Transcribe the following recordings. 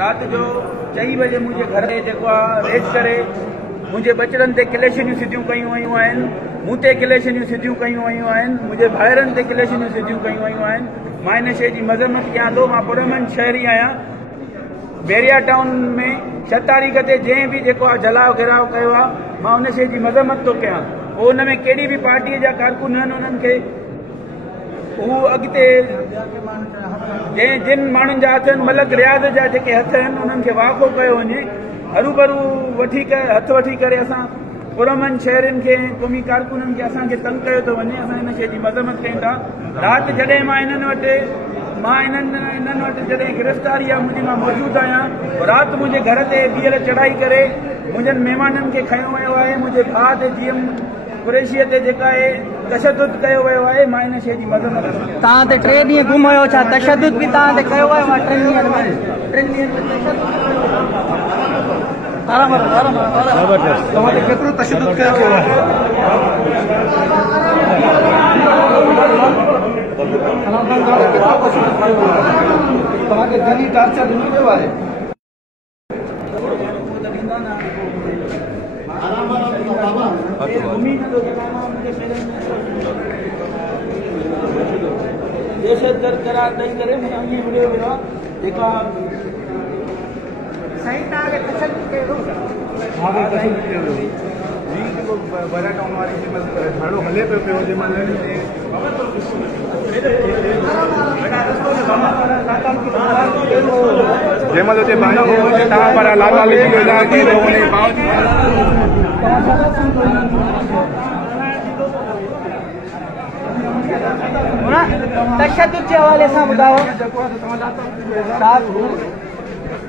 रात जो 4 बजे मुझे घर में रेड करे मुझे बचड़न ते क्लेशनियूं सिधियूं कयूं वयूं आहिनि, मूं ते क्लेशनियूं सिधियूं कयूं वयूं आहिनि, मुंहिंजे भाइरनि ते क्लेशनियूं सिधियूं कयूं वयूं आहिनि। मां इन शइ जी मज़म्मत कयां थो। मां पुरमन शहरी आहियां। बैरिया टाउन में 6 तारीख़ ते जंहिं बि जेको आहे जलाव घिराव कयो आहे, मां उन शइ जी मज़म्मत थो कयां। पोइ उन में कहिड़ी बि पार्टीअ जा कारकुन आहिनि, उन्हनि खे हू अॻिते जिन माण्हुनि जा हथ आहिनि, मलक रियाज़ जा जेके हथ आहिनि, उन्हनि खे वाक़ो कयो वञे। हरूभरू हथ वठी करे असां पुरमन शहरनि खे क़ौमी कारकुननि खे असांखे तंग कयो थो वञे। असां इन शइ जी मज़म्मत कयूं था। राति जॾहिं मां इन्हनि वटि जॾहिं गिरफ़्तारी आहे मुंहिंजी, मां मौजूदु आहियां। राति मुंहिंजे घर ते ॿीहर चढ़ाई करे मुंहिंजनि महिमाननि खे खयो वियो आहे। मुंहिंजे भाउ ते जीएम कुरैशीअ ते जेका आहे तशद्दुद कयो वियो आहे। मां इन शइ जी मज़म्मत तव्हां ते 3 ॾींहं गुम हुयो, छा तशद्दुद बि तव्हां ते कयो वियो आहे? 3 ॾींहंनि में तव्हां ते केतिरो तशद्दुद कयो वियो आहे? तव्हांखे घणी टार्चर ॾिनो वियो आहे? दहशतगर्द करार ॾेई करे मुंहिंजो ईअं विड़ियो वियो आहे। जेका साईं तव्हांखे तशद्दुद कयो बैरिया टाउन वारी जंहिंमहिल ॾाढो हले पियो जंहिंमहिल हुते तव्हां पर लाला तशद्दुद जे हवाले सां ॿुधायो।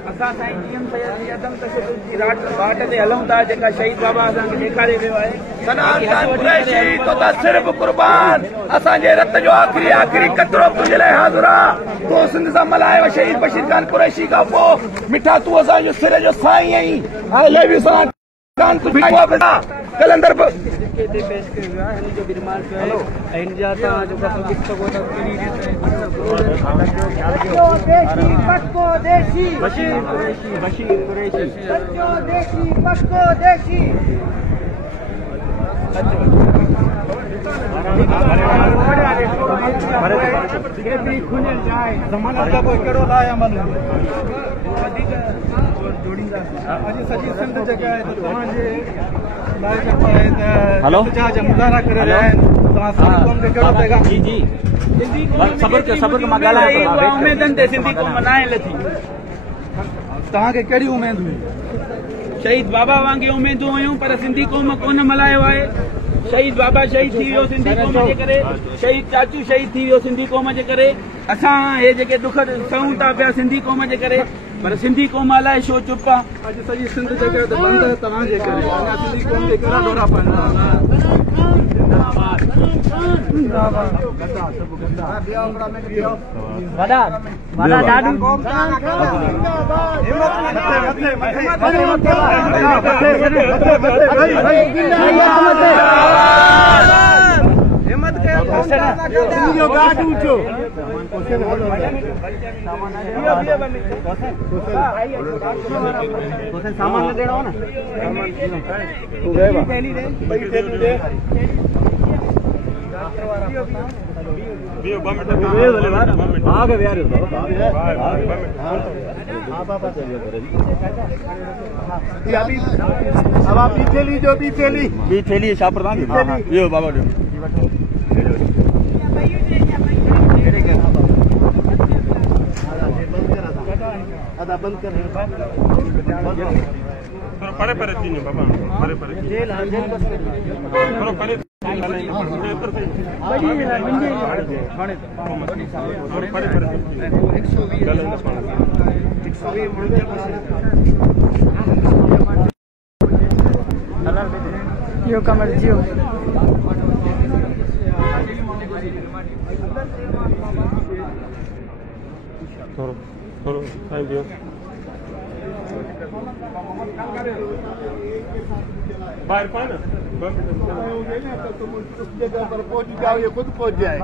असां साईं जीएम सैयद जी अदम तशद्दुद जी बाट ते हलूं था, जेका शहीद बाबा असांखे ॾेखारे वियो आहे। सिर्फ़ क़ुर्बान असांजे रत जो आख़िरी कतरो तुंहिंजे लाइ हाज़िर आहे। तूं सिंध सां मल्हायो शहीद बशीर खान कुरैशी खां पोइ मिठा तूं असांजो सिर जो साईं आहीं। आई लव यू सां कलंदर पेश कयो वियो आहे। हिन जो बि रिमांड कयो आहे। हिन जा तव्हां जेको ॾिसी सघो था हेलो मुज़ाहरा करे रहिया आहिनि। उमेदनि ते सिंधी क़ौम नाहे लथी। तव्हांखे कहिड़ी उमेद हुई? शहीद बाबा वांगुरु उमेदूं हुयूं, पर सिंधी क़ौम कोन मल्हायो आहे। शहीद बाबा शहीद थी वियो सिंधी क़ौम जे करे, शहीद चाचू शहीद थी वियो सिंधी क़ौम जे करे। असां हे जेके दुख सहूं था पिया सिंधी क़ौम जे करे, पर सिंधी क़ौम अलाए छो चुप आहे। अॼु सॼी सिंध जेके बंदि आहे तव्हांजे करे। अञा सिंधी क़ौम खे कहिड़ा दौरा सामान ॾियणो हो न। ॿी थैली छा प्रधान इहो बाबा ॾियो। बंद कर परे परे तीन बाबा परे परे जेल थोड़ा परे यो कमर जियो थोड़ा टाइम दियो। बाहर पाए ना पर पहुंच जाओ, ये खुद पहुंच जाए।